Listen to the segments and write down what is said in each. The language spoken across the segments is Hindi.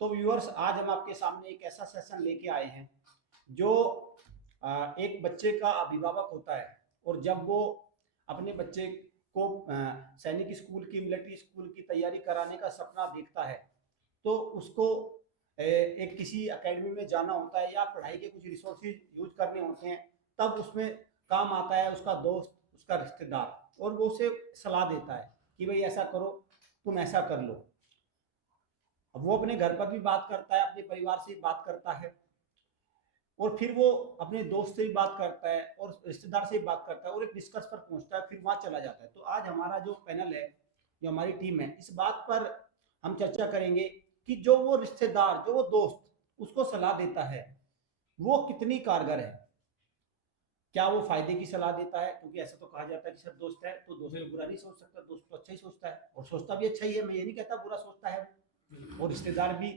तो व्यूअर्स, आज हम आपके सामने एक ऐसा सेशन लेके आए हैं जो एक बच्चे का अभिभावक होता है, और जब वो अपने बच्चे को सैनिक स्कूल की, मिलिट्री स्कूल की तैयारी कराने का सपना देखता है, तो उसको एक किसी एकेडमी में जाना होता है या पढ़ाई के कुछ रिसोर्सेज यूज करने होते हैं, तब उसमें काम आता है उसका दोस्त, उसका रिश्तेदार, और वो उसे सलाह देता है कि भाई ऐसा करो, तुम ऐसा कर लो। अब वो अपने घर पर भी बात करता है, अपने परिवार से भी बात करता है, और फिर वो अपने दोस्त से भी बात करता है और रिश्तेदार से भी बात करता है, और एक डिस्कस पर पहुंचता है, फिर वहां चला जाता है। तो आज हमारा जो पैनल है, जो हमारी टीम है, इस बात पर हम चर्चा करेंगे कि जो वो रिश्तेदार, जो वो दोस्त उसको सलाह देता है, वो कितनी कारगर है। क्या वो फायदे की सलाह देता है? क्योंकि ऐसा तो कहा जाता है कि सब दोस्त है तो दोस्त तो बुरा नहीं सोच सकता, दोस्त तो अच्छा ही सोचता है, और सोचता भी अच्छा ही है, मैं ये नहीं कहता बुरा सोचता है। और रिश्तेदार भी,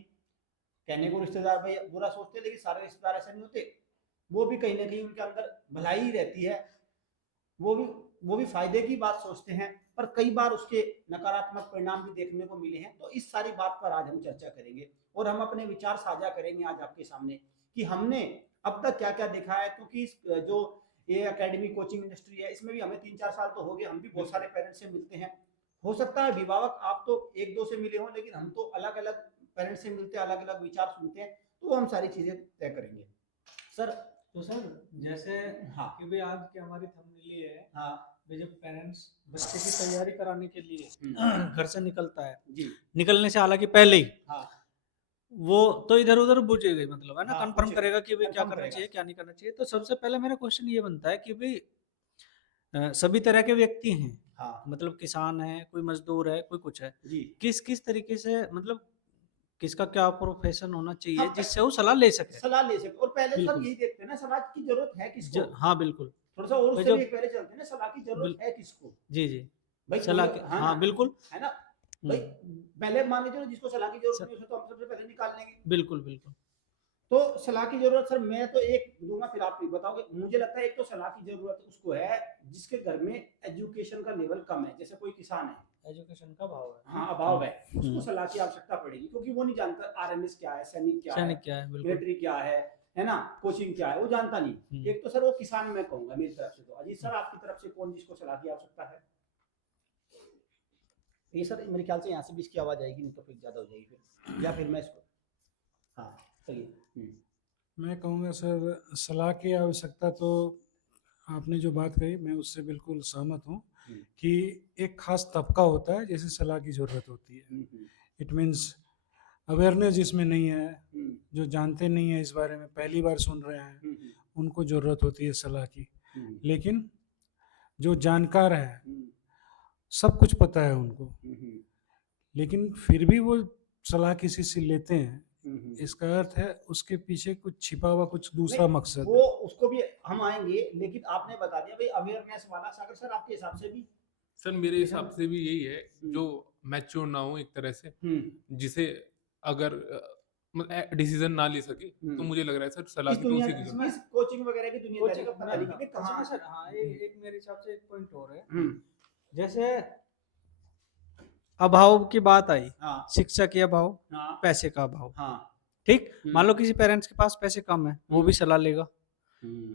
कहने को रिश्तेदार भाई बुरा सोचते हैं, लेकिन सारे रिश्तेदार ऐसा नहीं होते। वो भी कहीं ना कहीं उनके अंदर भलाई ही रहती है, वो भी वो भी फायदे की बात सोचते हैं, पर कई बार उसके नकारात्मक परिणाम भी देखने को मिले हैं। तो इस सारी बात पर आज हम चर्चा करेंगे, और हम अपने विचार साझा करेंगे आज आपके सामने कि हमने अब तक क्या क्या देखा है। क्योंकि जो ये एकेडमी कोचिंग इंडस्ट्री है, इसमें भी हमें 3-4 साल तो हो गए, हम भी बहुत सारे पेरेंट्स से मिलते हैं। हो सकता है अभिभावक आप तो 1-2 से मिले हों, लेकिन हम तो अलग अलग पेरेंट्स से मिलते हैं, अलग अलग विचार सुनते हैं, तो हम सारी चीजें तय करेंगे सर। तो सर, जैसे हाँ कि भाई आज की हमारी थंबनेल है, हाँ भाई जब पेरेंट्स बच्चे की तैयारी कराने के लिए घर से निकलता है, जी निकलने से हालांकि पहले ही हाँ वो तो इधर उधर बुझे गए, मतलब है ना, हाँ कंफर्म पूछे, करेगा कि भाई क्या कंफर्म करना करेगा। चाहिए क्या नहीं करना चाहिए। तो सबसे पहले मेरा क्वेश्चन ये बनता है कि भाई सभी तरह के व्यक्ति हैं, हाँ मतलब किसान है, कोई मजदूर है, कोई कुछ है, जी किस किस तरीके से, मतलब किसका क्या प्रोफेशन होना चाहिए हम जिससे वो सलाह ले सके। सलाह ले सकते, और पहले सब बिल्कुल। यही देखते हैं ना, सलाह की जरूरत है किसको। हाँ बिल्कुल। थोड़ा सा और भाई उससे भी जब एक पहले चलते हैं ना, सलाह की जरूरत बिल, है किसको। जी जी, भाई कोई, सलाह के, है ना, हाँ बिल्कुल। है ना। भाई हम्म, पहले मान लीजिए जिसको सलाह की जरूरत स- नहीं, उसे तो हम सबसे पहले निकाल लेंगे। बिल्कुल बिल्कुल। तो सलाह की जरूरत सर मैं तो एक दूंगा, फिर आप बताओगे। मुझे लगता है एक तो सलाह की जरूरत उसको है जिसके घर में एजुकेशन का लेवल कम है, जैसे कोई किसान है, एजुकेशन का भाव है। हाँ अभाव है, उसको सलाह की आवश्यकता पड़ेगी, क्योंकि वो नहीं जानता आरएमएस क्या है, सैनिक क्या है, सैनिक क्या है, बिल्कुल। मिलिट्री क्या है ना, कोचिंग क्या है, वो जानता नहीं। एक तो सर वो किसान मैं कहूंगा मेरी तरफ से। तो अजीत सर आपकी तरफ से कौन जिसको सलाह की आवश्यकता है? ये सर मेरे ख्याल से यहाँ से भी इसकी आवाज आएगी, नहीं तो फिर ज्यादा हो जाएगी फिर, या फिर मैं इसको, हाँ चलिए। मैं कहूँगा सर, सलाह की आवश्यकता तो आपने जो बात कही मैं उससे बिल्कुल सहमत हूँ कि एक खास तबका होता है जैसे सलाह की ज़रूरत होती है। इट मीन्स अवेयरनेस जिसमें नहीं है, जो जानते नहीं है इस बारे में, पहली बार सुन रहे हैं, उनको ज़रूरत होती है सलाह की। लेकिन जो जानकार है, सब कुछ पता है उनको, लेकिन फिर भी वो सलाह किसी से लेते हैं, इसका अर्थ है उसके पीछे कुछ छिपा हुआ कुछ दूसरा मकसद वो है। उसको भी हम आएंगे, लेकिन आपने बता दिया भाई अवेयरनेस वाला। सागर सर आपके हिसाब से भी? सर मेरे हिसाब से भी यही है, जो मैच्योर ना हो एक तरह से, जिसे अगर डिसीजन ना ले सके, तो मुझे लग रहा है सर सलाह इस की तो दुनिया उसी की जरूरत इस कोचिंग वगैरह की दुनियादारी का पता नहीं कि कहाँ कहाँ। सर, हाँ एक मेरे हिसाब से एक पॉइंट और है। जैसे अभाव की बात आई, हाँ शिक्षा के अभाव, हाँ पैसे का अभाव, हाँ ठीक। मान लो किसी पेरेंट्स के पास पैसे कम है, वो भी सलाह लेगा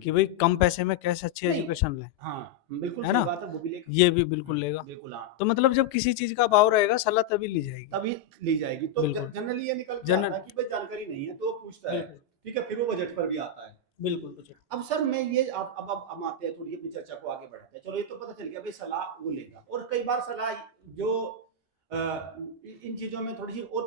कि भाई कम पैसे में कैसे अच्छी नहीं, एजुकेशन ले, हाँ बिल्कुल है सही ना, बात है, वो भी लेगा, ये भी बिल्कुल लेगा। बिल्कुल हाँ, तो मतलब जब किसी चीज का अभाव रहेगा, सलाह तभी ली जाएगी। तभी ली जाएगी। तो बिल्कुल। जनरली ये निकल के जनरल आता है कि भाई जानकारी नहीं है तो वो पूछता है, बिल्कुल ठीक है, फिर वो बजट पर भी आता है। बिल्कुल कुछ। अब सर मैं ये अब आते हैं, थोड़ी अपनी चर्चा को आगे बढ़ाते हैं। चलो ये तो पता चल गया भाई सलाह वो लेगा, और कई बार सलाह जो इन चीजों में थोड़ी सी और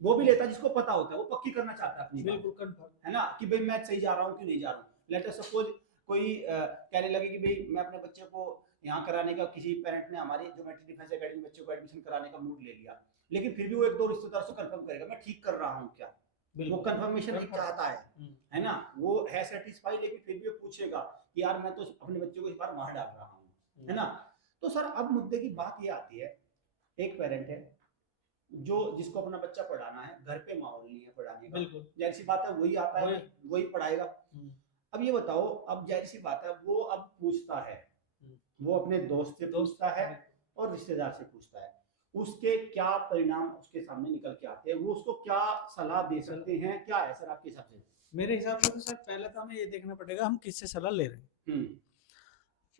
वो भी लेता है जिसको पता होता है, वो पक्की करना चाहता है अपनी बात, बिल्कुल कंफर्म, है ना, कि भाई मैं सही जा रहा हूँ कि नहीं जा रहा हूँ। लेट अस सपोज कोई कहने लगे कि भाई मैं अपने बच्चे को यहाँ कराने का, किसी पेरेंट ने हमारी जो मिलिट्री डिफेंस एकेडमी बच्चे को एडमिशन कराने का मूड ले लिया, लेकिन फिर भी वो 1-2 रिश्तेदार से कंफर्म करेगा मैं ठीक कर रहा हूँ क्या, वो कंफर्मेशन एक चाहता है ना, वो है सेटिस्फाई, लेकिन फिर भी वो पूछेगा कि यार मैं तो अपने बच्चे को इस बार वहां डाल रहा हूँ, है ना। तो सर अब मुद्दे की बात ये आती है, एक पेरेंट है जो जिसको अपना बच्चा पढ़ाना है, घर पे माहौल नहीं है पढ़ाने का, बिल्कुल जाहिर सी बात है वही आता है, वही पढ़ाएगा। अब ये बताओ, अब जाहिर सी बात है वो अब पूछता है, वो अपने दोस्त से पूछता है और रिश्तेदार से पूछता है। उसके क्या परिणाम उसके सामने निकल के आते हैं, वो उसको क्या सलाह दे सकते हैं, क्या है सर आपके हिसाब से? मेरे हिसाब से तो सर पहले तो हमें ये देखना पड़ेगा हम किससे सलाह ले रहे हैं। हम्म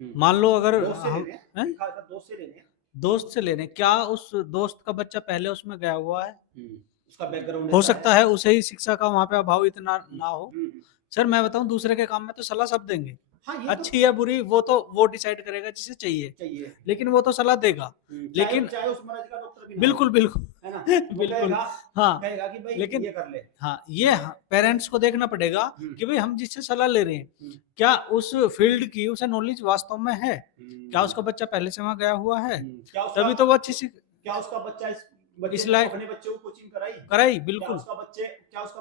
हम्म। मान लो अगर दोस्त से ले हम रहे हैं, हैं? लिखा है सर, दोस्त से ले रहे हैं। दोस्त से ले रहे हैं, क्या उस दोस्त का बच्चा पहले उसमें गया हुआ है? उसका बैकग्राउंड हो ऐसा सकता है उसे ही शिक्षा का वहाँ पे अभाव इतना ना हो। हम्म। सर मैं बताऊं, दूसरे के काम में तो सलाह सब देंगे, हाँ ये तो अच्छी या बुरी वो तो वो डिसाइड करेगा जिसे चाहिए, चाहिए। लेकिन वो तो सलाह देगा। चाहे लेकिन चाहे उस मर्ज का डॉक्टर भी ना हो, बिल्कुल बिल्कुल है ना, वो बिल्कुल कहेगा हाँ। कहेगा कि भाई लेकिन ये कर ले। हाँ, ये पेरेंट्स को देखना पड़ेगा कि भाई हम जिससे सलाह ले रहे हैं क्या उस फील्ड की उसे नॉलेज वास्तव में है, क्या उसका बच्चा पहले से वहां गया हुआ है, क्या उसका तभी तो वो अच्छी सी क्या उसका बच्चा इस बच्चे इस ने लायक अपने बच्चे को कोचिंग कराई? कराई। क्या बिल्कुल उसका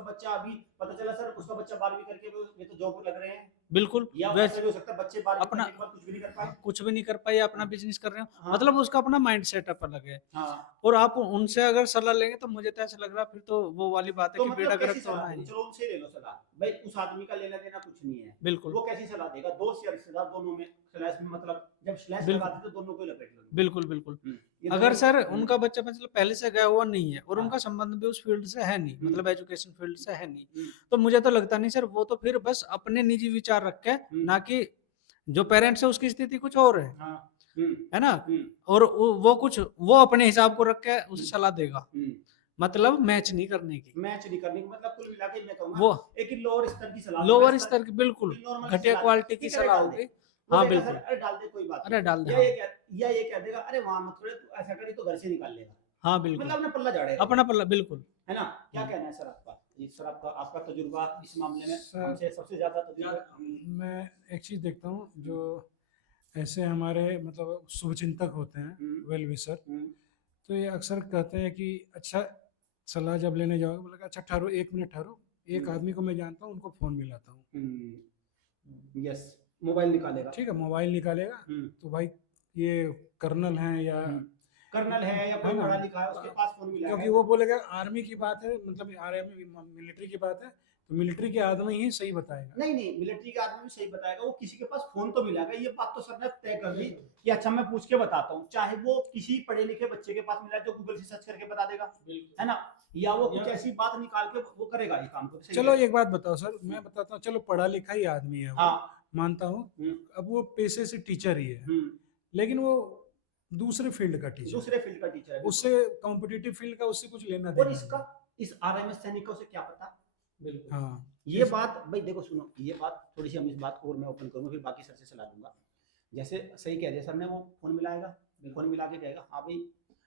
बच्चा अभी पता चला सर उसका बच्चा 12वीं करके ये तो जॉब लग रहे हैं, बिल्कुल या वैसे ऐसा भी हो सकता है बच्चे 12वीं अपना करने के बाद कुछ भी नहीं कर पाए। कुछ भी नहीं कर पाए, अपना बिजनेस कर रहे हो, हाँ। मतलब उसका अपना माइंड सेटअप अलग है। हाँ और आप उनसे अगर सलाह लेंगे तो मुझे तो ऐसा लग रहा है फिर तो वो वाली बात है तो कि बेड़ा मतलब कैसी गर्क तो होना सलाह ही देगी? है। चलो उनसे ले लो सलाह, भाई उस आदमी का लेना देना कुछ नहीं है, बिल्कुल वो कैसी सलाह देगा? दोस्त या रिश्तेदार दोनों में स्लैश में, मतलब जब स्लैश बिल्कुल। लगाते तो दोनों को ही लपेट लो। बिल्कुल बिल्कुल ये अगर दोनों- सर उनका बच्चा मतलब पहले से गया हुआ नहीं है और हाँ। उनका संबंध भी उस फील्ड से है नहीं, मतलब एजुकेशन फील्ड से है नहीं, हम्म, तो मुझे तो लगता नहीं सर, वो तो फिर बस अपने निजी विचार रख के, ना कि जो पेरेंट्स है उसकी स्थिति कुछ और है हाँ, है ना, हम्म, और वो कुछ वो अपने हिसाब को रख के उसे सलाह देगा, हम्म। मतलब मैच नहीं करने की। मैच नहीं करने की, मतलब कुल मिला के मैं कहूंगा वो एक लोअर स्तर की सलाह लोअर स्तर की बिल्कुल नॉर्मल घटिया क्वालिटी की सलाह होगी। हाँ बोलेगा सर बिल्कुल, अरे डाल दे कोई बात अरे नहीं, डाल दे, या हाँ ये कह देगा अरे वहां मत थोड़े, तू ऐसा करे तो घर से निकाल लेगा, हाँ बिल्कुल, मतलब अपना पल्ला झाड़ेगा, अपना पल्ला बिल्कुल। है ना? क्या कहना है सर आपका? ये सर आपका आपका तजुर्बा इस मामले में सर, हमसे सबसे ज्यादा तजुर्बा। मैं एक चीज़ देखता हूँ जो ऐसे हमारे मतलब शुभचिंतक होते हैं, वेल विशर, तो ये अक्सर कहते हैं कि अच्छा सलाह जब लेने जाओगे, बोला अच्छा ठहरो 1 मिनट ठहरो, एक आदमी को मैं जानता हूँ, उनको फ़ोन मिलाता हूँ। यस, मोबाइल निकालेगा, ठीक है, मोबाइल निकालेगा, तो भाई ये कर्नल हैं या कर्नल है या कोई है ना, पढ़ा लिखा है उसके पास फोन मिला क्योंकि है। वो बोलेगा आर्मी की बात है, मतलब आर्मी मिलिट्री की बात है, तो मिलिट्री के आदमी ही सही बताएगा। नहीं नहीं, मिलिट्री के आदमी भी सही बताएगा, वो किसी के पास फोन तो मिलेगा, ये बात तो सर ने तय कर दी कि अच्छा मैं पूछ के बताता हूँ, चाहे वो किसी पढ़े लिखे बच्चे के पास मिला जो गूगल से सर्च करके बता देगा, है ना, या वो कुछ ऐसी बात निकाल के वो करेगा ये काम को। चलो एक बात बताओ सर, मैं बताता हूँ, चलो पढ़ा लिखा ही आदमी है वो, हाँ, मानता हूँ, अब वो पेशे से टीचर ही है, लेकिन वो दूसरे फील्ड का टीचर, दूसरे फील्ड का टीचर है, उससे कॉम्पिटिटिव फील्ड का उससे कुछ लेना और देना इसका इस आरएमएस सैनिकों से क्या पता। बिल्कुल हाँ, ये बात भाई देखो सुनो, ये बात थोड़ी सी हम इस बात को और मैं ओपन करूंगा, फिर बाकी सर से सलाह दूंगा। जैसे सही कह दिया सर ने, वो फोन मिलाएगा, फोन मिला के कहेगा हाँ भाई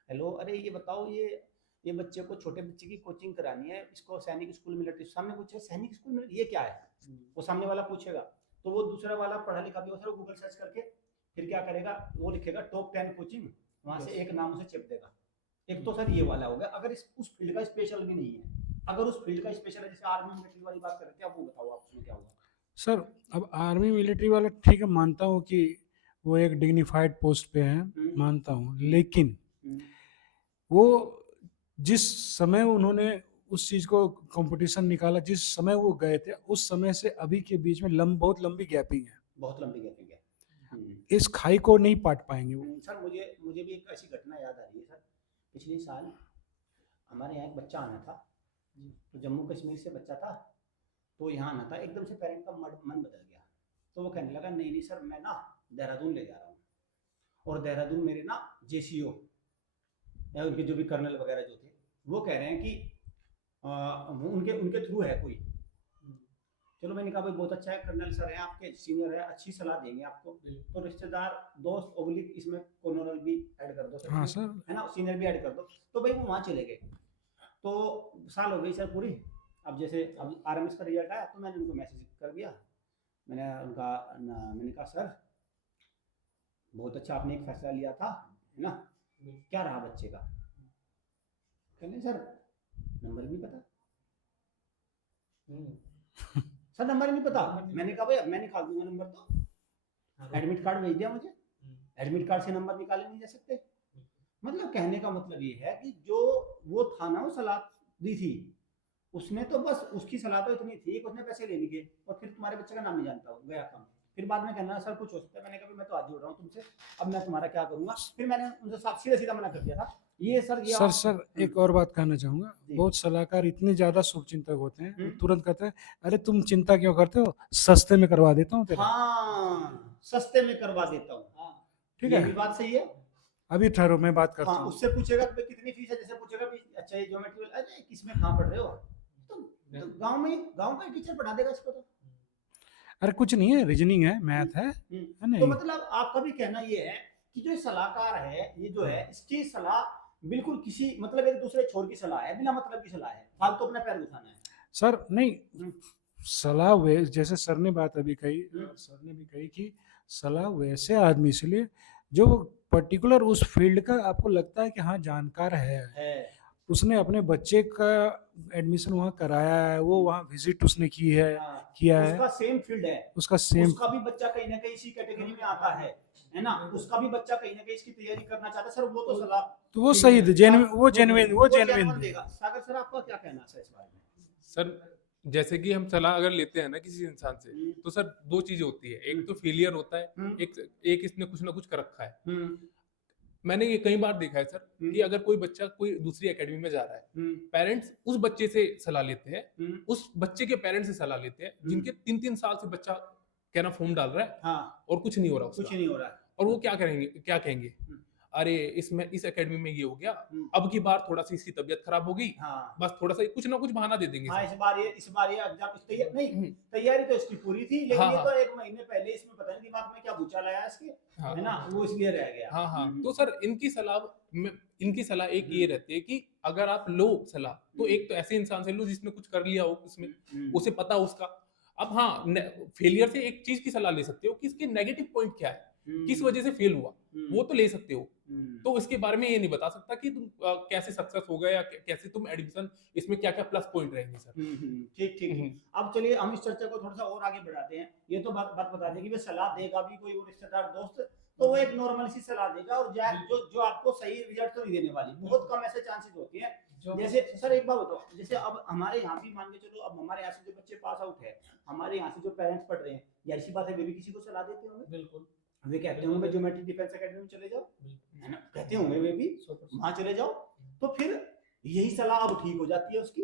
हेलो, अरे ये बताओ ये बच्चे को, छोटे बच्चे की कोचिंग करानी है, इसको सैनिक स्कूल मिलिट्री, सामने पूछे सैनिक स्कूल मिलिट्री ये क्या है, वो सामने वाला पूछेगा, तो वो दूसरा वाला पढ़ा लिखा भी होता है, गूगल सर्च करके फिर क्या करेगा, वो लिखेगा टॉप 10 कोचिंग, वहां से एक नाम उसे चिप देगा। एक तो सर ये वाला हो गया, अगर उस फील्ड का स्पेशल भी नहीं है, अगर उस फील्ड का स्पेशल है, जैसे आर्मी मिलिट्री वाली बात कर रहे थे, आप वो बताओ आप उसमें क्या होगा? सर अब आर्मी मिलिट्री वाला ठीक है, मानता हूँ कि वो एक डिग्निफाइड पोस्ट पे है, मानता हूँ, लेकिन वो जिस समय उन्होंने उस चीज़ को कंपटीशन निकाला, जिस समय वो गए थे, उस समय से अभी के बीच में बहुत लंबी गैपिंग है, बहुत लंबी गैपिंग है। इस खाई को नहीं पाट पाएंगे वो। सर मुझे भी एक ऐसी घटना याद आ रही है सर, पिछले साल हमारे यहाँ एक बच्चा आना था, तो जम्मू कश्मीर से बच्चा था, तो यहाँ आना था, एकदम से पेरेंट का मन बदल गया, तो वो कहने लगा नहीं नहीं सर मैं ना देहरादून ले जा रहा हूँ, और देहरादून मेरे ना जेसीओ या उनके जो भी कर्नल वगैरह जो थे वो कह रहे हैं कि वो उनके थ्रू है कोई। चलो मैंने कहा भाई बहुत अच्छा है, कर्नल सर हैं आपके सीनियर है, अच्छी सलाह देंगे आपको, तो रिश्तेदार दोस्त ओब्लिक इसमें कर्नल भी ऐड कर दो सर, हाँ सर, है ना, सीनियर भी ऐड कर दो, तो भाई वो वहाँ चले गए, तो साल हो गई सर पूरी, अब जैसे अब आरएमएस का रिजल्ट आया तो मैंने उनको मैसेज कर दिया, मैंने कहा सर बहुत अच्छा आपने एक फैसला लिया था, है ना, क्या रहा बच्चे का? कहने सर नंबर नहीं पता, सर नंबर नहीं पता। मैंने कहा भाई मैं निकाल दूंगा नंबर, तो एडमिट कार्ड भेज दिया मुझे, एडमिट कार्ड से नंबर निकाले नहीं जा सकते। मतलब कहने का मतलब ये है कि जो वो था ना, वो सलाह दी थी उसने, तो बस उसकी सलाह तो इतनी थी कि उसने पैसे ले लिए और फिर तुम्हारे बच्चे का नाम नहीं जानता गया काम, फिर बाद में कहना सर कुछ हो सकता है, मैंने कहा मैं तो आज जुड़ रहा हूँ तुमसे, अब मैं तुम्हारा क्या करूंगा, फिर मैंने उनसे सीधा सीधा मना कर दिया था ये सर ये सर आप- सर एक और बात कहना चाहूंगा। जी। बहुत सलाहकार इतने ज्यादा शुभ चिंतक होते हैं, वो हम्म। तुरंत कहते हैं अरे तुम चिंता क्यों करते हो, सस्ते में करवा देता हूँ तेरा। हाँ, सस्ते में करवा देता हूँ। हाँ, ठीक ये है, भी बात सही है। अभी ठहरो मैं बात करता हाँ, हूँ। उससे पूछेगा कि भाई कितनी फीस है, जैसे पूछेगा भी अच्छा ये ज्योमेट्री वाला, अरे किसमें कहाँ पढ़ रहे हो, तो गांव का टीचर पढ़ा देगा इसको तो। अरे कुछ नहीं है, रीजनिंग है, मैथ है तो नहीं। मतलब आपका भी कहना ये है कि जो ये सलाहकार है, ये जो है इसकी सलाह बिल्कुल किसी मतलब एक दूसरे छोर की सलाह है, बिना मतलब की सलाह है, फालतू अपना पैर घुसाना है। सर नहीं, हम्म। सलाह वे जैसे सर ने बात अभी कही, हम्म। सर ने भी कही कि सलाह वैसे आदमी से लिए जो पर्टिकुलर उस फील्ड का आपको लगता है कि हाँ जानकार है, उसने अपने बच्चे का एडमिशन वहाँ कराया है, वो वहाँ विजिट उसने की है, हाँ, किया है, उसका सेम फील्ड है, उसका सेम, उसका भी बच्चा कहीं ना कहीं इसी कैटेगरी में आता है ना, उसका भी बच्चा कहीं ना कहीं इसकी तैयारी करना चाहता है सर, वो तो सलाह तो वो सही ठीक है। जेन्युइन, वो वो जेन्युइन genuine देगा। सागर सर आपका क्या कहना है सर इस बारे में? सर जैसे कि हम सलाह अगर लेते हैं ना किसी इंसान से, तो सर दो चीजें होती है, एक तो फेलियर होता है, एक इसने कुछ ना कुछ कर रखा है। मैंने ये कई बार देखा है सर कि अगर कोई बच्चा कोई दूसरी एकेडमी में जा रहा है, पेरेंट्स उस बच्चे से सलाह लेते हैं, उस बच्चे के पेरेंट्स से सलाह लेते हैं जिनके 3-3 साल से बच्चा कहना फॉर्म डाल रहा है, हाँ, और कुछ नहीं हो रहा कुछ उसका। नहीं हो रहा है। और वो क्या करेंगे, क्या कहेंगे, अरे इसमें इस एकेडमी में ये हो गया, अब की बार थोड़ा सी इसकी तबीयत खराब हो गई, हाँ, बस थोड़ा सा कुछ ना कुछ बहाना दे देंगे हाँ, सर। इस बार ये एग्जाम नहीं, तैयारी तो इसकी पूरी थी, लेकिन हाँ, ये हाँ। तो 1 महीने पहले इसमें पता नहीं दिमाग में क्या भूचाल आया इसके, हाँ। है ना, वो इसलिए रह गया। हाँ हाँ, तो सर इनकी सलाह एक ये रहती है कि अगर आप लो सलाह, तो एक तो ऐसे इंसान से लो जिसने कुछ कर लिया हो उसमें, उसे पता हो उसका। अब हाँ, फेलियर से एक चीज की सलाह ले सकते हो कि इसके नेगेटिव पॉइंट क्या है, किस वजह से फेल हुआ, वो तो ले सकते हो। तो इसके बारे में ये नहीं बता सकता कि तुम कैसे सक्सेस हो गए या कैसे तुम एडमिशन, इसमें क्या क्या प्लस पॉइंट रहेंगे सर। ठीक ठीक ठीक। अब चलिए हम इस चर्चा को थोड़ा सा और आगे बढ़ाते हैं। ये तो बात बता दें कि वे सलाह देगा भी कोई वो रिश्तेदार दोस्त, तो वो एक नॉर्मल सी सलाह देगा, और जो आपको सही रिजल्ट तो नहीं देने वाली, बहुत कम ऐसे चांसेस होते हैं। जैसे सर एक बात बताओ, जैसे अब हमारे यहाँ भी मान के चलो, अब हमारे यहाँ से जो बच्चे पास आउट है, हमारे यहाँ से जो पेरेंट्स पढ़ रहे हैं, या ऐसी बात है, वे भी किसी को सलाह देते होंगे। बिल्कुल, वे कहते होंगे ज्योमेट्रिक डिफेंस एकेडमी में चले जाओ, है ना, कहते होंगे वे भी वहां चले जाओ, तो फिर यही सलाह अब ठीक हो जाती है उसकी।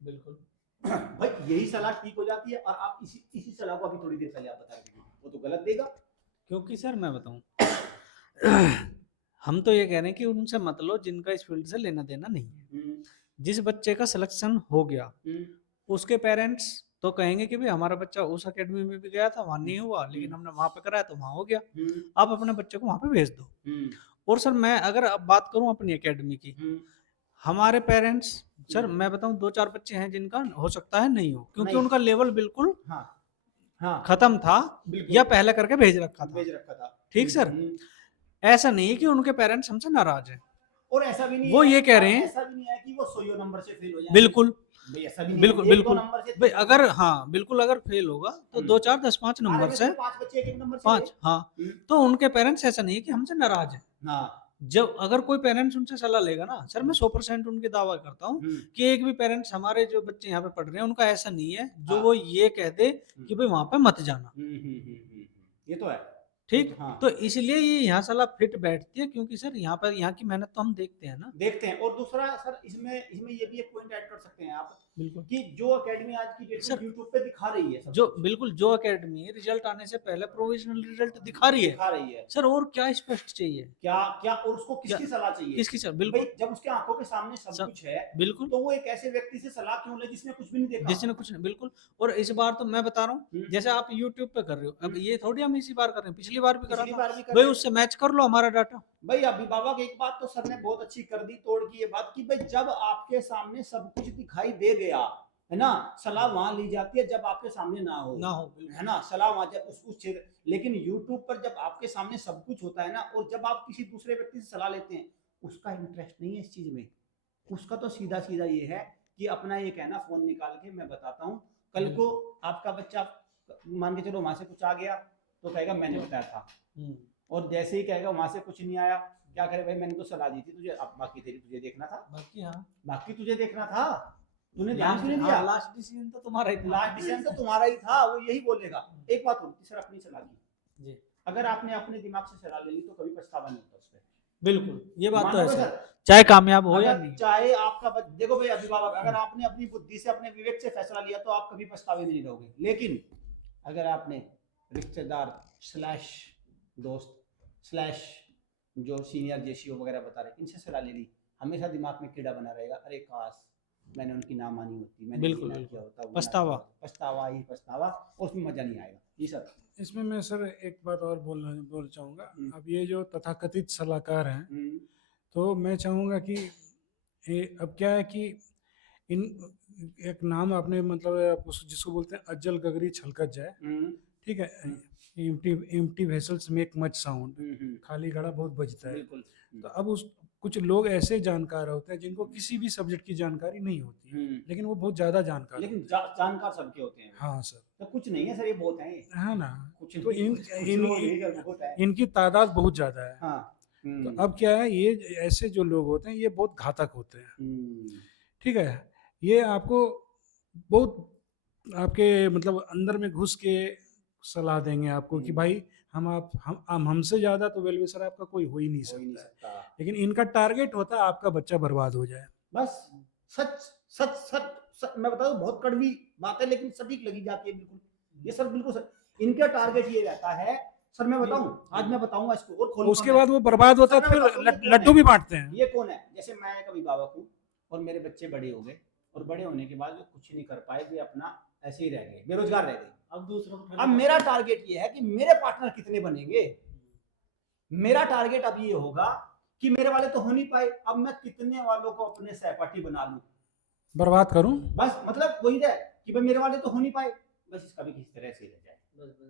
बिल्कुल भाई यही सलाह ठीक हो जाती है, और आप इसी सलाह को अभी थोड़ी देर पहले आप बता रहे थे, वो तो गलत देगा। क्योंकि सर मैं बताऊं, हम तो ये कह रहे हैं कि उनसे मत लो जिनका इस फील्ड से लेना देना नहीं है। जिस बच्चे का सिलेक्शन हो गया, उसके पेरेंट्स तो कहेंगे कि भाई हमारा बच्चा उस एकेडमी में भी गया था, वहां नहीं हुआ, लेकिन हमने वहां पे कराया तो वहां हो गया, आप अपने बच्चे को वहां पे भेज दो। और सर मैं अगर अब बात करूं अपनी एकेडमी की, हमारे पेरेंट्स, सर मैं बताऊं 2-4 बच्चे हैं जिनका हो सकता है नहीं हो, क्योंकि नहीं। उनका लेवल बिल्कुल हाँ, खत्म था, बिल्कुल। या पहले करके भेज रखा था। ठीक सर, ऐसा नहीं है कि उनके पेरेंट्स हमसे नाराज हैं, और ऐसा भी नहीं वो है, ये कह रहे हैं, ऐसा भी नहीं है कि वो 100 नंबर से फेल हो जाए। बिल्कुल भाई ऐसा भी नहीं बिल्कुल है, 1-2 बिल्कुल नंबर से भाई, अगर हाँ बिल्कुल अगर फेल होगा तो 2-4 10-5 नंबर से, 5 बच्चे 1 नंबर से 5, हाँ, तो उनके पेरेंट्स ऐसा नहीं है कि हमसे नाराज है। हाँ, जब अगर कोई पेरेंट्स उनसे सलाह लेगा ना सर, मैं 100% उनके दावा करता हूँ कि एक भी पेरेंट्स हमारे जो बच्चे यहाँ पे पढ़ रहे हैं उनका ऐसा नहीं है जो वो ये कह दे कि भाई वहां पे मत जाना। ये तो है ठीक, हाँ। तो इसलिए ये यहाँ सलाह फिट बैठती है, क्योंकि सर यहाँ पर यहाँ की मेहनत तो हम देखते हैं ना, देखते हैं। और दूसरा सर इसमें ये भी एक पॉइंट ऐड कर सकते हैं आप, बिल्कुल कि जो एकेडमी आज की डेट में सर, यूट्यूब पे दिखा रही है सब जो कुछ, बिल्कुल जो एकेडमी रिजल्ट आने से पहले प्रोविजनल रिजल्ट दिखा रही है सर, और क्या स्पष्ट चाहिए, क्या क्या, और उसको किसकी सलाह चाहिए, किसकी सर, बिल्कुल भाई जब उसके आंखों के सामने सब कुछ है, बिल्कुल, तो वो एक ऐसे व्यक्ति से सलाह क्यों ले जिसने कुछ भी नहीं देखा, जिसने कुछ नहीं, बिल्कुल। और इस बार तो मैं बता रहा हूँ, जैसे आप YouTube पे कर रहे हो, अब ये थोड़ी हम इसी बार कर रहे हैं, पिछली बार भी करा पिछली था बार भी कर भाई, रहे उससे मैच कर लो हमारा डाटा। भाई अभिभावक, एक बात तो सर ने बहुत अच्छी कर दी तोड़ की, ये बात कि भाई जब आपके सामने सब कुछ दिखाई दे गया है ना, सलाह वहां ली जाती है जब आपके सामने ना हो, है ना, सलाह वहां जब उस क्षेत्र, लेकिन YouTube पर जब आपके सामने सब कुछ होता है ना, और जब आप किसी दूसरे व्यक्ति से सलाह लेते हैं, उसका इंटरेस्ट नहीं है इस चीज में, उसका तो सीधा सीधा ये है कि अपना ये कहना फोन निकाल के मैं बताता हूँ, कल को आपका बच्चा मान के चलो वहां से कुछ आ गया तो कहेगा मैंने बताया था, और जैसे ही कहेगा वहां से कुछ नहीं आया, क्या करे भाई मैंने तो सलाह दी थी तुझे, अब बाकी तुझे देखना था, बाकी तुझे देखना था, तूने ध्यान क्यों नहीं दिया, लास्ट डिसीजन तो तुम्हारा ही था, लास्ट डिसीजन तो तुम्हारा ही था, वो यही बोलेगा। एक बात होती सर अपनी सलाह की, अगर आपने अपने दिमाग से सलाह ले ली तो कभी पछतावा नहीं होता उस पर, बिल्कुल ये बात तो है मानोगे सर, सर? चाहे कामयाब हो या अगर नहीं। चाहे आपका देखो भाई अभिभावक, अगर आपने अपनी बुद्धि से अपने विवेक से फैसला लिया तो आप कभी पछतावे नहीं रहोगे। लेकिन अगर आपने रिश्तेदार स्लैश दोस्त स्लैश जो सीनियर जेसीओ वगैरह बता रहे इनसे सलाह ले ली, हमेशा दिमाग में कीड़ा बना रहेगा, अरे काश मैंने उनकी ना मानी होती, मैंने बिल्कुल, ये ना बिल्कुल। किया होता, वो ना पछतावा। किया होता। पछतावा ही पछतावा, और उसमें मजा नहीं आएगा। जी सर। इसमें मैं सर एक बात और बोल चाहूँगा। हम्म। अब ये जो तथाकथित सलाहकार हैं, हम्म, तो मैं चाहूँगा कि अब क्या है कि इन एक नाम आपने मतलब आप जिसको बोलते हैं अज्जल गगरी छलकत जाए, हम्म, ठीक है। Empty vessels make much sound, hmm, खाली घड़ा बहुत बजता है। बिल्कुल। तो अब उस कुछ लोग ऐसे जानकार होते हैं जिनको किसी भी सब्जेक्ट की जानकारी नहीं होती है, लेकिन वो बहुत ज़्यादा जानकार लेकिन होते हैं। जानकार सबके होते हैं। हाँ सर, तो कुछ नहीं है सर, ये बहुत है ये। है ना। कुछ तो नहीं, कुछ लोग नहीं सर, बहुत है। इनकी तादाद बहुत ज़्यादा है। हाँ। तो अब क्या है, ये ऐसे जो लोग होते हैं ये बहुत घातक होते हैं, ठीक है। ये आपको बहुत आपके मतलब अंदर में घुस के सलाह देंगे आपको कि भाई हम हमसे ज़्यादा तो वेल विशर आपका कोई हो ही नहीं हो ही नहीं सकता है। सकता। लेकिन इनका टारगेट होता है आपका बच्चा बर्बाद हो जाए। बस सच सच सच सच मैं बता दूं, बहुत कड़वी बात है लेकिन सटीक लगी जाती है बिल्कुल। ये सर बिल्कुल सर, इनका टारगेट ये रहता है सर। मैं बताऊं, आज मैं बताऊंगा इसको और खोलूंगा उसके मैं। बाद वो बर्बाद होता सर है, मैं फिर बताता हूँ, ये कौन लड्डू है? भी बांटते हैं। ये कौन है? जैसे मैं एक अभिभावक हूँ और मेरे बच्चे बड़े हो गए, और बड़े होने के बाद वे कुछ नहीं कर पाए, वे अपना ऐसे ही रह गए, बेरोजगार रह गए। अब दूसरों अब मेरा टारगेट ये है कि मेरे पार्टनर कितने बनेंगे। मेरा टारगेट अब ये होगा कि मेरे वाले तो हो नहीं पाए, अब मैं कितने वालों को अपने सहपाठी बना लूं, बर्बाद करूं। बस मतलब वही है कि भाई मेरे वाले तो हो नहीं पाए, बस इसका भी किसी तरह से रह जाए।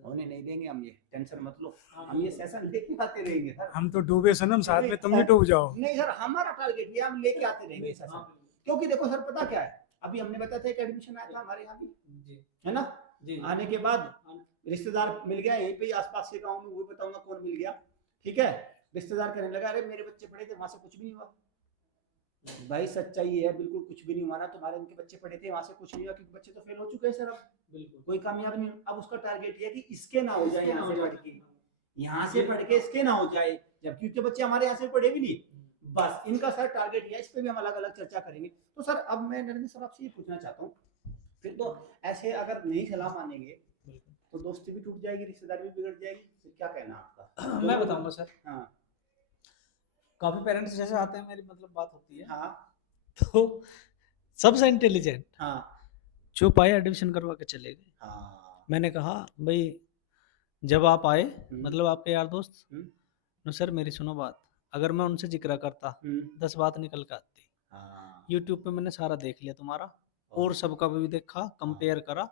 होने नहीं देंगे हम, ये टेंशन मत लो, हम ये सेशन लेके आते रहेंगे सर। हम तो डूबे सनम, साथ में तुम भी डूब जाओ। नहीं सर, हमारा टारगेट ये हम लेके आते रहेंगे सेशन। क्योंकि देखो सर, पता क्या है, अभी हमने बताया था एक एडमिशन आया था हमारे यहाँ भी, है ना। आने के बाद रिश्तेदार मिल गया यहीं पे आसपास के गांव में, वो बताऊंगा कौन मिल गया, ठीक है। रिश्तेदार कहने लगा, अरे मेरे बच्चे पढ़े थे वहां से कुछ भी नहीं हुआ। भाई सच्चाई है, बिल्कुल कुछ भी नहीं हुआ ना। तुम्हारे उनके बच्चे पढ़े थे वहां से कुछ नहीं हुआ, क्योंकि बच्चे तो फेल हो चुके हैं सर। अब बिल्कुल कोई कामयाब नहीं। अब उसका टारगेट ये है कि इसके ना हो जाए, यहाँ से पढ़ के, यहाँ से पढ़ के इसके ना हो जाए, जबकि उसके बच्चे हमारे यहाँ से पढ़े भी नहीं। बस इनका सर टारगेट है, इस पे भी हम अलग अलग चर्चा करेंगे। तो सर अब मैं नरेंद्र सर आपसे ये पूछना चाहता हूँ, फिर तो ऐसे अगर नहीं सलाह मानेंगे तो दोस्ती भी टूट जाएगी, रिश्तेदारी भी बिगड़ जाएगी, फिर क्या कहना आपका? मैं बताऊंगा सर। हाँ काफी पेरेंट्स जैसे आते हैं, मेरी मतलब बात होती है, हाँ तो सबसे इंटेलिजेंट हाँ चुप आए, एडमिशन करवा के चले गए। हाँ। मैंने कहा भाई जब आप आए, मतलब आपके यार दोस्त, no, सर मेरी सुनो बात, अगर मैं उनसे जिक्र करता 10 बात निकल के आती। हाँ, यूट्यूब पे मैंने सारा देख लिया तुम्हारा, और सबका भी देखा, कंपेयर करा,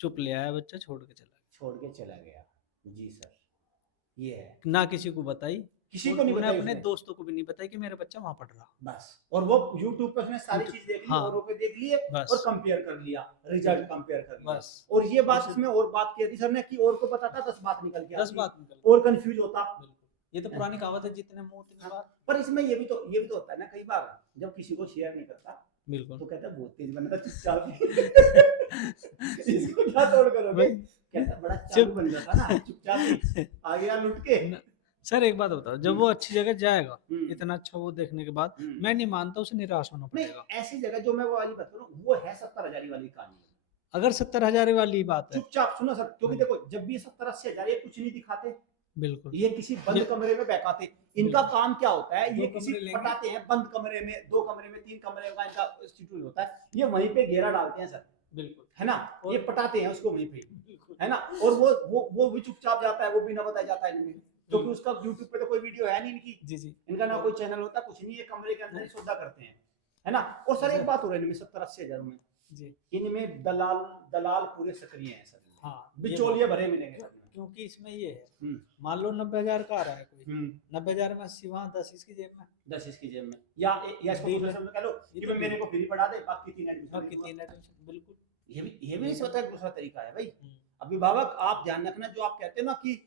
चुप ले आया बच्चा, छोड़ के चला गया। छोड़ के चला गया। जी सर, ये है। ना किसी को बताई, किसी को नहीं उन्हें बताई अपने उसने। दोस्तों को भी नहीं बताई कि मेरा बच्चा वहां पढ़ रहा। बस, और वो YouTube पे उसने सारी चीज देख ली, हाँ। औरों पे देख लिए बस। और कंपेयर कर लिया, रिजल्ट कंपेयर कर लिया। बस। और ये बात इसमें और बात की थी सर ने कि और को बताता 10 बात निकल के 10 आती, बात निकल और कंफ्यूज होता। ये तो पुरानी कहावत है, जितने मुंह उतनी बात। पर इसमें ये भी तो होता है ना, कई बार जब किसी को शेयर नहीं करता बिल्कुल तो कहता है बहुत तेज बना था, चुपचाप इसको क्या तोड़ करोगे, कहता बड़ा चालू बन जाता ना, चुपचाप ही आ गया लुट के। सर एक बात बताओ, जब वो अच्छी जगह जाएगा, इतना अच्छा वो देखने के बाद, मैं नहीं मानता उसे निराश होना नहीं, पड़ेगा। ऐसी जगह जो मैं वो वाली बात करूं, वो है 70,000 वाली कहानी। अगर 70,000 वाली बात है, चुपचाप सुनो सर, क्योंकि देखो जब भी 70-80,000 ये कुछ नहीं दिखाते, बिल्कुल ये किसी बंद कमरे में बैठाते। इनका काम क्या होता है, ये दो किसी कमरे लेंगे। पटाते हैं बंद कमरे में, 2 कमरे में, 3 कमरे का इनका इंस्टीट्यूट होता है, ये वहीं पे घेरा डालते हैं सर, बिल्कुल है ना। ये पटाते हैं उसको वहीं पे, है ना। और वो भी चुपचाप जाता है, वो भी ना बताया जाता है इनमें, क्योंकि उसका YouTube पे तो कोई वीडियो है नहीं इनकी, जी जी, इनका ना कोई चैनल होता, कुछ नहीं, ये कमरे के अंदर ही सौदा करते हैं, है ना। और सर एक बात हो रही है इनमें 70-80,000 में जी, इनमें दलाल पूरे सक्रिय हैं सर। हाँ, बिचौलिए भरे मिलेंगे सर। क्योंकि इसमें ये है, मान लो 90,000 का आ रहा है कोई, 90,000 में 80 वहाँ 10 इसकी जेब में, 10 इसकी जेब में, या इसको दूसरे शब्द में कह लो कि भाई मेरे को फ्री पढ़ा दे, बाकी 3 एडमिशन। बिल्कुल ये भी सोचा एक दूसरा तरीका है भाई। अभिभावक आप ध्यान रखना, जो आप कहते हैं ना कि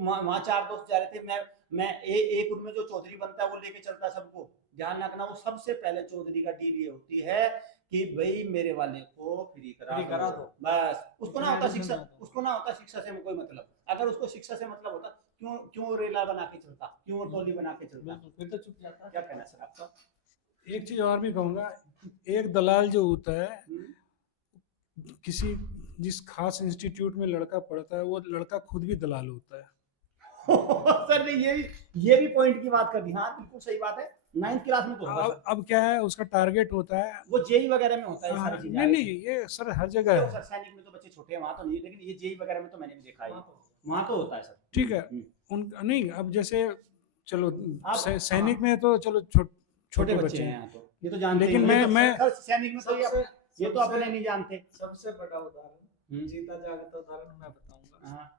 वहाँ 4 दोस्त जा रहे थे, मैं एक उनमें जो चौधरी बनता है वो लेके चलता है सबको, ध्यान रखना वो सबसे पहले चौधरी का डील ये होती है कि भाई मेरे वाले को फ्री करा दो। बस उसको ना होता शिक्षा, उसको ना होता शिक्षा से कोई मतलब। अगर उसको शिक्षा से मतलब होता क्यों क्यों रेला बना के चलता, क्यों टोली बना के चलता? बिल्कुल, फिर तो चुप जाता। क्या कहना है सर आपका? एक चीज और भी कहूंगा, एक दलाल जो होता है, किसी जिस खास इंस्टीट्यूट में लड़का पढ़ता है, वो लड़का खुद भी दलाल होता है। सर ने ये भी पॉइंट की बात कर दी। हाँ बिल्कुल सही बात है। 9th क्लास में तो होगा सर। अब क्या है, उसका टारगेट होता है। वो जेई वगैरह में होता है ये सारी हाँ, चीजें। नहीं, ये सर हर जगह देखो है। सर सैनिक में तो बच्चे छोटे हैं, वहां तो नहीं, लेकिन ये जेई वगैरह में तो मैंने भी देखा है, वहां तो होता है सर। ठीक है, उन नहीं, अब जैसे चलो आप- सैनिक में तो चलो छोटे बच्चे हैं यहाँ तो, ये तो जानते लेकिन ही हैं। मैं सर सैनिक में तो ये तो अपने नहीं जानते। सबसे बड़ा उदाहरण, जीता जागता उदाहरण मैं बताऊंगा। हाँ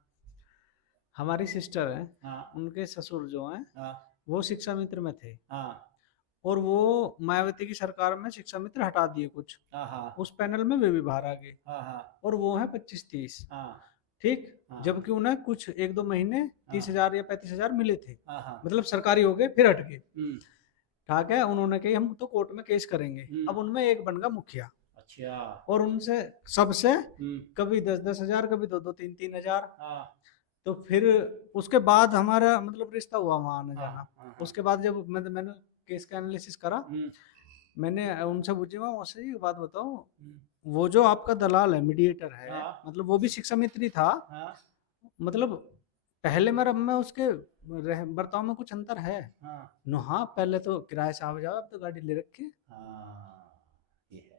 हमारी सिस्टर है, हाँ उनके ससुर जो हैं हाँ वो शिक्षा मित्र में थे, हाँ और वो मायावती की सरकार में शिक्षा मित्र हटा दिए कुछ, हाँ हाँ उस पैनल में वे भी बाहर आ गए, हाँ हाँ और वो है 25-30। हाँ ठीक, हाँ। जबकि उन्हें कुछ 1-2 महीने 30,000 या 35,000 मिले थे, हाँ हाँ मतलब सरकारी हो गए फिर हट गए। हम्म, ठीक है, उन्होंने कही हम तो कोर्ट में केस करेंगे। अब उनमें एक बन गया मुखिया, अच्छा और उनसे सबसे कभी 10-10 हजार, कभी 2-2, 3-3 हजार। हाँ तो फिर उसके बाद हमारा मतलब रिश्ता हुआ वहां आना हाँ, जाना। हाँ, उसके बाद जब मैंने केस का एनालिसिस करा, मैंने उनसे पूछा वहाँ एक बात बताओ, वो जो आपका दलाल है, मीडिएटर है, हाँ। मतलब वो भी शिक्षा मित्र ही था, हाँ मतलब पहले में उसके बर्ताव में कुछ अंतर है? हाँ नो हाँ, पहले तो किराए से आओ जाओ, अब तो गाड़ी ले रखे, हाँ, ये है।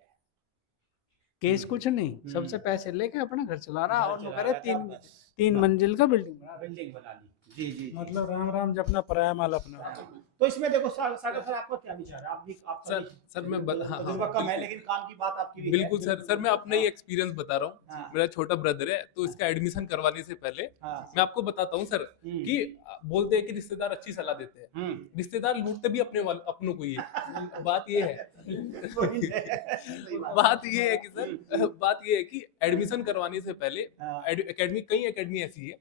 केस कुछ नहीं, सबसे पैसे लेके अपना घर चला रहा, घर और वो चला करे रहा था, बस। 3 मंजिल का बिल्डिंग बना रहा। बिल्डिंग बना ली। जी जी मतलब राम राम जपना, पराया माल अपना। तो इसमें देखो सागर सर, आपका क्या विचार है? आप भी आपका सर- भी सर मैं बता- हाँ, तजुर्बा कम है, बिल्कुल। लेकिन काम की बात आपकी भी है। बिल्कुल सर मैं अपना ही एक्सपीरियंस बता रहा हूँ। हाँ। मेरा छोटा ब्रदर है, तो इसका एडमिशन करवाने से पहले हाँ। मैं आपको बताता हूँ सर कि बोलते हैं कि रिश्तेदार अच्छी सलाह देते हैं, रिश्तेदार लूटते भी अपनों को ही है। बात ये है बात ये है कि सर, बात ये है कि एडमिशन करवाने से पहले एकेडमी, कई एकेडमी ऐसी है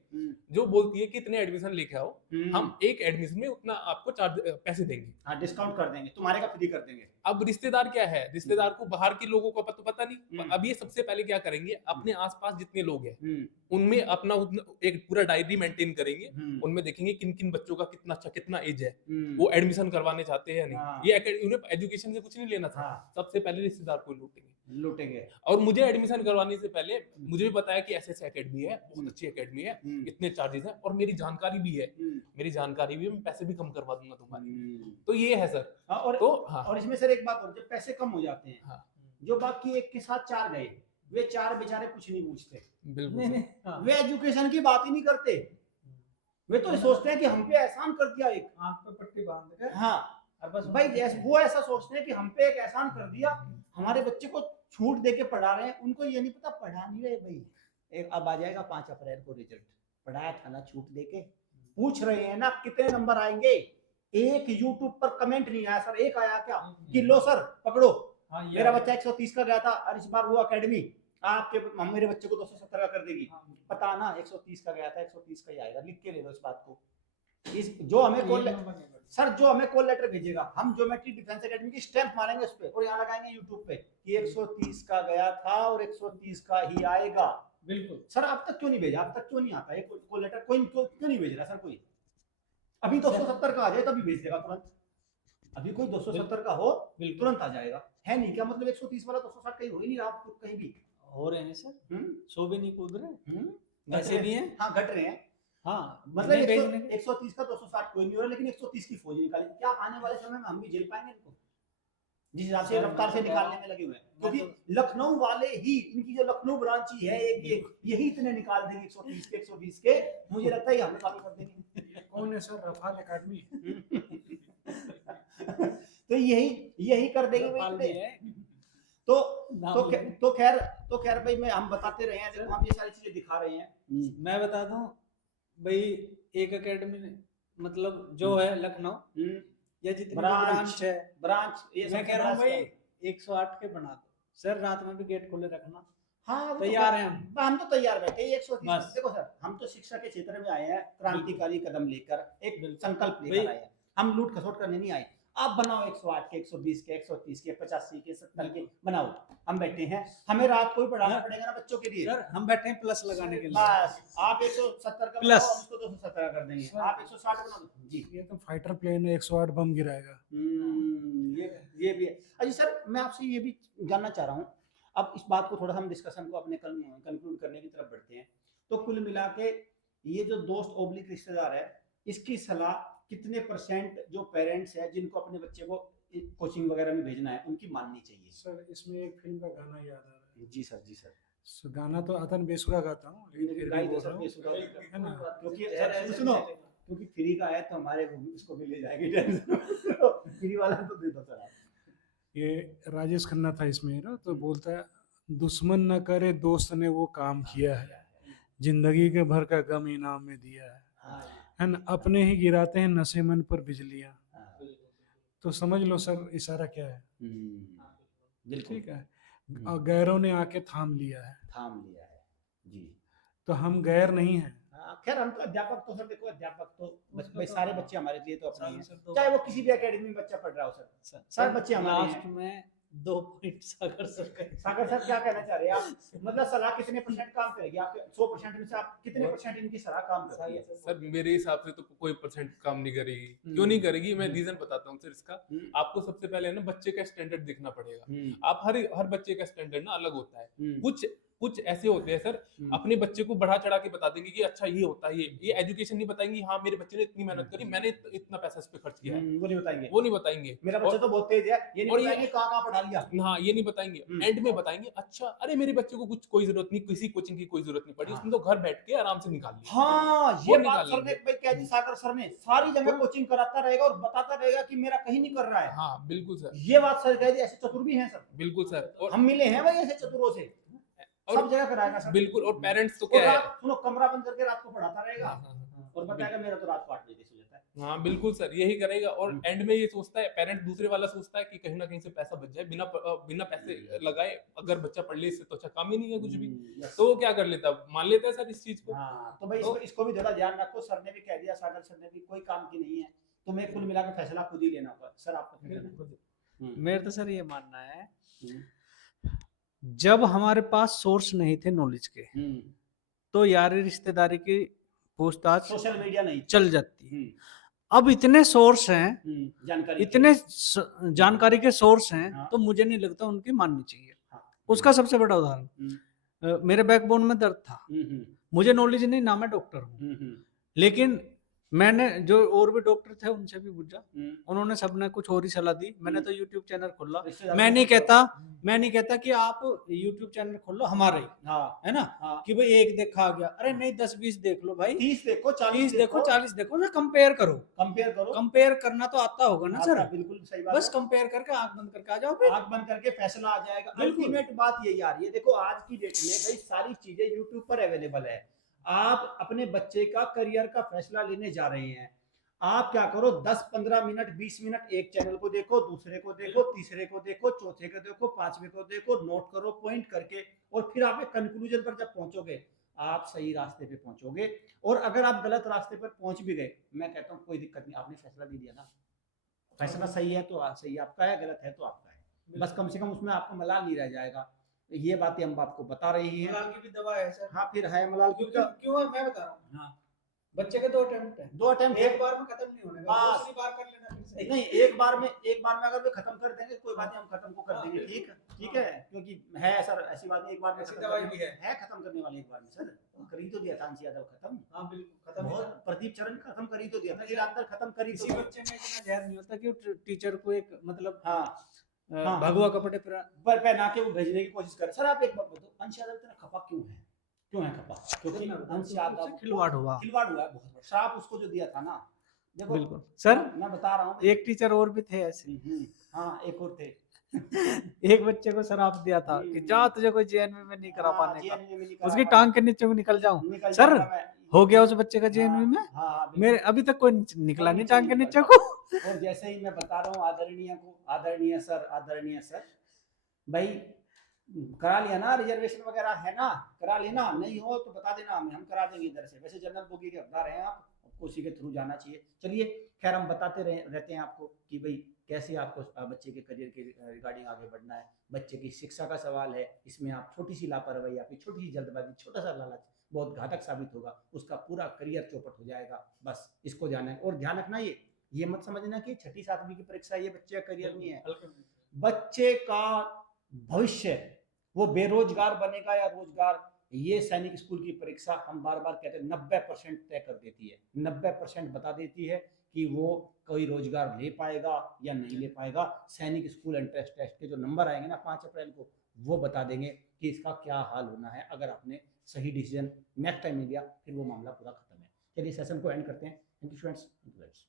जो बोलती है कि इतने एडमिशन लेके आओ, हम एक एडमिशन में उतना आपको चार्ज पैसे देंगे, हाँ डिस्काउंट कर देंगे, तुम्हारे का फ्री कर देंगे। अब रिश्तेदार क्या है, रिश्तेदार को बाहर के लोगों का पता नहीं। अब ये सबसे पहले क्या करेंगे, अपने आसपास जितने लोग हैं उनमें अपना एक पूरा डायरी मेंटेन करेंगे, उनमें देखेंगे किन किन बच्चों का कितना एज है, वो एडमिशन करवाने चाहते हैं या नहीं। ये उन्हें एजुकेशन से कुछ नहीं लेना था, सबसे पहले रिश्तेदार को लूटेंगे। और मुझे एडमिशन करवाने से पहले मुझे भी बताया कि ऐसे एकेडमी है, बहुत अच्छी एकेडमी है, इतने चार्जेस हैं, और मेरी जानकारी भी है, मैं पैसे भी कम करवा दूंगा तुम्हारे। तो ये है सर। और इसमें सर एक बात और, जब पैसे कम हो जाते हैं, जो बाकी एक के साथ 4 गए, वे 4 बेचारे कुछ नहीं पूछते, बिल्कुल वे एजुकेशन की बात ही नहीं करते, वे तो सोचते हैं कि हम पे एहसान कर दिया, एक आंख पे पट्टी बांध कर, हाँ और बस भाई जैसे वो ऐसा सोचते हैं कि हम पे एक एहसान कर दिया, हमारे बच्चे को छूट दे के पढ़ा रहे हैं, उनको ये नहीं पता पढ़ा नहीं रहे भाई। एक अब आ जाएगा 5 अप्रैल को रिजल्ट, पढ़ाया था ना छूट दे के, पूछ रहे हैं ना कितने नंबर आएंगे। एक यूट्यूब पर कमेंट नहीं आया सर, एक आया क्या कि लो सर पकड़ो, मेरा बच्चा 130 का गया था और इस बार वो एकेडमी आपके मेरे बच्चे को 270 का कर देगी। पता ना 130 का गया था, 130 का ही आएगा, लिख के ले लो इस बात को। इस जो हमें कॉल लेटर भेजेगा, हम ज्योमेट्री डिफेंस एकेडमी की स्टैंप मारेंगे उस पे, और यहाँ लगाएंगे यूट्यूब पे कि 130 का गया था और 130 का ही आएगा। बिल्कुल सर अब तक क्यों नहीं भेजा, अब तक क्यों नहीं आता ये कॉल लेटर, कोई क्यों नहीं भेज रहा सर? कोई अभी 270 का आ जाए तभी भेज देगा तुरंत, अभी कोई 270 का हो तुरंत आ जाएगा, है नहीं क्या? मतलब 130 वाला 260 कहीं हो ही नहीं रहा आप कहीं भी। हो रहे हैं सर, 100 भी नहीं कूद रहे, वैसे भी हैं, हाँ घट रहे हैं, हाँ मतलब 130 का 260 कोई नहीं हो रहा, लेकिन 130 की फौज निकाली। क्या आने वाले समय में हम भी झेल पाएंगे इनको, जिस हिसाब से रफ्तार से निकालने में लगे हुए हैं? क्योंकि लखनऊ वाले ही, इनकी जो लखनऊ ब्रांच है एक, यही इतने निकाल देंगे 130 के 120 के, मुझे लगता है हम चालू कर देंगे। कौन है सर? Rafale academy. तो यही कर देंगे भाई। तो खैर भाई, मैं हम बताते रहे हैं, देखो हम ये सारी चीजें दिखा रहे हैं। मैं बता दूं भाई, एक एकेडमी मतलब जो है लखनऊ या जितनी ब्रांच है, ये मैं कह रहा हूँ भाई 108 के बना दो सर, रात में भी गेट खोले रखना। हाँ तैयार हैं हम तो तैयार बैठे 130। देखो सर, हम तो शिक्षा के क्षेत्र में आए हैं क्रांतिकारी कदम लेकर, एक संकल्प लेकर आए हैं, हम लूट खसोट करने नहीं आए। आप बनाओ 108 के, 120 के, 130 के, 85 के, 70 के बनाओ, हम बैठे हैं, हमें रात को ही पढ़ाना पड़ेगा ना बच्चों के लिए। सर हम बैठे हैं प्लस लगाने के लिए। बस आप 170 का प्लस। बनाओ, हम उसको 270 का कर देंगे, सर, आप 160 बना दो जी। ये तो फाइटर प्लेन है, 108 बम गिराएगा। ये भी है। अच्छा सर, मैं आपसे ये भी जानना चाह रहा हूँ, अब इस बात को थोड़ा हम डिस्कशन को अपने कंक्लूड करने की तरफ बढ़ते हैं। तो कुल मिला के ये जो दोस्त ओब्लिक रिश्तेदार है, इसकी सलाह कितने % जो पेरेंट्स है जिनको अपने बच्चे को कोचिंग वगैरह में भेजना है, उनकी माननी चाहिए? सर इसमें एक फिल्म का गाना याद आ रहा है। जी सर, जी सर। गाना तो आता बेसुरा गाता हूँ, लेकिन फिर भी बोल रहा हूँ, है ना। क्योंकि सर सुनो, क्योंकि फ्री का है तो हमारे उसको भी ले जाएगी टेंशन। फ्री वाला तो दे दो सर आप। ये राजेश खन्ना था इसमें हीरो, तो बोलता है, दुश्मन न करे दोस्त ने वो काम किया है, जिंदगी के भर का गम इनाम में दिया है ना। अपने ही गिराते हैं नशे मन पर बिजलियां। तो समझ लो सर इशारा क्या है। बिल्कुल ठीक है, और गैरों ने आके थाम लिया है, जी। तो हम गैर नहीं हैं। खैर हम तो अध्यापक तो सर देखो, अध्यापक तो भाई तो सारे बच्चे हमारे लिए तो अपने ही सर, हैं, तो चाहे वो किसी भी एकेडमी में बच्चा पढ़ रहा हो सर, सारे बच्चे हमारे लास्ट हैं। में 2 पॉइंट सागर सर का। सागर सर क्या कहना चाह रहे हैं आप? मतलब सलाह कितने % काम करेगी आपके 100% में से? आप कितने % इनकी सलाह काम करती है? सर मेरे हिसाब से तो कोई % काम नहीं करेगी। क्यों नहीं करेगी, मैं रीजन बताता हूँ सर इसका। आपको सबसे पहले ना बच्चे का स्टैंडर्ड देखना पड़ेगा। आप हर बच्चे का स्टैंडर्ड ना अलग होता है। कुछ ऐसे होते हैं सर, अपने बच्चे को बढ़ा चढ़ा के बता देंगे कि अच्छा ये होता है, ये एजुकेशन नहीं बताएंगे, हाँ मेरे बच्चे ने इतनी मेहनत करी, मैंने इतना पैसा इस पे खर्च किया है, वो नहीं बताएंगे। वो नहीं बताएंगे। मेरा बच्चा तो बहुत तेज है, ये नहीं और ये- बताएंगे कहाँ पढ़ा लिया। हाँ ये नहीं बताएंगे, एंड में बताएंगे अच्छा अरे मेरे बच्चे को कोई जरूरत नहीं, किसी कोचिंग की कोई जरूरत नहीं पड़ी, उसने तो घर बैठ के आराम से निकाल लिया। हाँ, वो ये बात निकाल सर ने लेंगे। भाई कह दी, सागर सर ने सारी जगह कोचिंग कराता रहेगा और बताता रहेगा कि मेरा कहीं नहीं कर रहा है। हाँ बिल्कुल सर, ये बात सर कह दी, ऐसे चतुर भी हैं सर, बिल्कुल सर। और हम मिले हैं भाई ऐसे चतुरों से, सब जगह कराएगा सर। बिल्कुल, और पेरेंट्स तो और क्या है, रात सुनो, कमरा बंद करके रात को पढ़ाता रहेगा हाँ, और बताएगा मेरा तो रात को 8 बजे सो जाता है। हाँ बिल्कुल सर, यही करेगा। और एंड में ये सोचता है पेरेंट, दूसरे वाला सोचता है कि कहीं ना कहीं से पैसा बच जाए, बिना पैसे लगाए अगर बच्चा पढ़ ले, इससे तो अच्छा काम ही नहीं है कुछ भी। तो वो क्या कर लेता, मान लेता है सर इस चीज को। हाँ, तो भाई इसको भी थोड़ा ध्यान रखो। सर ने भी कह दिया, सागर सर ने भी, कोई काम की नहीं है, तुम्हें कुल मिलाकर फैसला खुद ही लेना होगा। सर आपका क्या कहना है? मेरा तो सर ये मानना है, जब हमारे पास सोर्स नहीं थे नॉलेज के, तो यारी रिश्तेदारी की पूछताछ सोशल मीडिया नहीं चल जाती। अब इतने सोर्स हैं, जानकारी इतने जानकारी के सोर्स हैं, हाँ। तो मुझे नहीं लगता उनकी माननी चाहिए। हाँ। उसका सबसे बड़ा उदाहरण, मेरे बैकबोन में दर्द था, मुझे नॉलेज नहीं, ना मैं डॉक्टर हूँ, लेकिन मैंने जो और भी डॉक्टर थे उनसे भी पूछा, उन्होंने सबने कुछ और ही सलाह दी। मैंने तो YouTube चैनल खोला। मैं नहीं कहता कि आप YouTube चैनल खोलो हमारा ही, हाँ, है ना, हाँ। कि भाई एक देखा आ गया, अरे नहीं 10-20 देख लो भाई, 30 देखो, 30 देखो, 40 देखो ना, कंपेयर करो। कंपेयर करना तो आता होगा ना सर, बिल्कुल सही बात बस है। कंपेयर करके आंख बंद करके आ जाओ फिर। आंख बंद करके फैसला आ जाएगा। बिल्कुल। अल्टीमेट बात यही आ रही है, देखो आज की डेट में भाई सारी चीजें यूट्यूब पर अवेलेबल है। आप अपने बच्चे का करियर का फैसला लेने जा रहे हैं, आप क्या करो, 10-15 मिनट 20 मिनट एक चैनल को देखो, दूसरे को देखो, तीसरे को देखो, चौथे को देखो, पांचवे को देखो, नोट करो पॉइंट करके, और फिर आप एक कंक्लूजन पर जब पहुंचोगे, आप सही रास्ते पे पहुंचोगे। और अगर आप गलत रास्ते पर पहुंच भी गए, मैं कहता हूँ कोई दिक्कत नहीं, आपने फैसला दे दिया ना, फैसला सही है तो सही आपका है, गलत है तो आपका है, बस कम से कम उसमें आपको मलाल नहीं रह जाएगा। ये बातें हम आपको बता रही हैं। मलाल की भी दवा है सर। हाँ, फिर है मलाल की क्यों है मैं बता रहा हूँ। हाँ, बच्चे के 2 अटेम्प्ट है, 2 अटेम्प्ट एक बार में खत्म नहीं होने का, बस। दूसरी बार कर लेना फिर से। नहीं, एक बार में अगर वे खत्म कर देंगे कोई बात नहीं, हम खत्म को कर देंगे, ठीक है, क्योंकि है सर ऐसी बात नहीं, एक बार में ऐसी खत्म दवाई करने- भी है। खत्म करने वाली एक बार में सर, कर ही तो दिया था अंश यादव खत्म, हाँ बिल्कुल खत्म बहुत, होता है। प्रदीप चरण खत्म कर ही तो दिया था, निरंतर खत्म कर ही तो किसी दिया। बच्चे में इतना जहर नहीं होता कि वो टीचर को एक मतलब हाँ, हाँ। भगवा कपड़े पर पर पहना के वो भेजने की कोशिश कर। सर आप एक बात बताओ, अंश यादव इतना खपा क्यों है खपा? क्योंकि अंश यादव से खिलवाड़ हुआ। है बहुत बड़ा। श्राप उसको जो दिया था ना, देखो बिल्कुल सर, मैं बता रहा हूँ। एक टीचर और भी थे ऐसे। हाँ, एक और थे। एक बच्चे को शराप दिया था कि जा तुझे कोई जेएनवी में नहीं करा हाँ, पाने का, JNV में नहीं करा उसकी पाने टांग के नीचे को निकल जाऊं। निकल सर जाऊंगा मैं। हो गया उस बच्चे का जेएनवी में, हाँ, बिल्कुल। मेरे अभी तक कोई निकला कोई नहीं नीचे टांग के नहीं नीचे निकल को। और जैसे ही मैं बता रहा हूँ आदरणीय सर भाई, करा लिया ना रिजर्वेशन वगैरह, है ना, करा लेना, नहीं हो तो बता देना, हम करा देंगे इधर से। वैसे जनरल बोगी के हकदार हैं आप, आपको उसी के थ्रू जाना चाहिए। चलिए खैर, हम बताते रहते हैं आपको कि भाई कैसे आपको बच्चे के करियर के रिगार्डिंग आगे बढ़ना है, बच्चे की शिक्षा का सवाल है, इसमें आप छोटी सी लापरवाही, आपकी छोटी सी जल्दबाजी, छोटा सा लालच बहुत घातक साबित होगा, उसका पूरा करियर चौपट हो जाएगा। बस इसको ध्यान है, और ध्यान रखना ये मत समझना कि 6ठी 7वीं की परीक्षा ये बच्चे का करियर नहीं है। बच्चे का भविष्य, वो बेरोजगार बनेगा या रोजगार, ये सैनिक स्कूल की परीक्षा हम बार बार कहते हैं 90% तय कर देती है, 90% बता देती है कि वो कोई रोजगार ले पाएगा या नहीं ले पाएगा। सैनिक स्कूल एंट्रेंस टेस्ट के जो नंबर आएंगे ना 5 अप्रैल को, वो बता देंगे कि इसका क्या हाल होना है। अगर आपने सही डिसीजन नेक्स्ट टाइम नहीं लिया, फिर वो मामला पूरा खत्म है। चलिए सेशन को एंड करते हैं। Thank you students.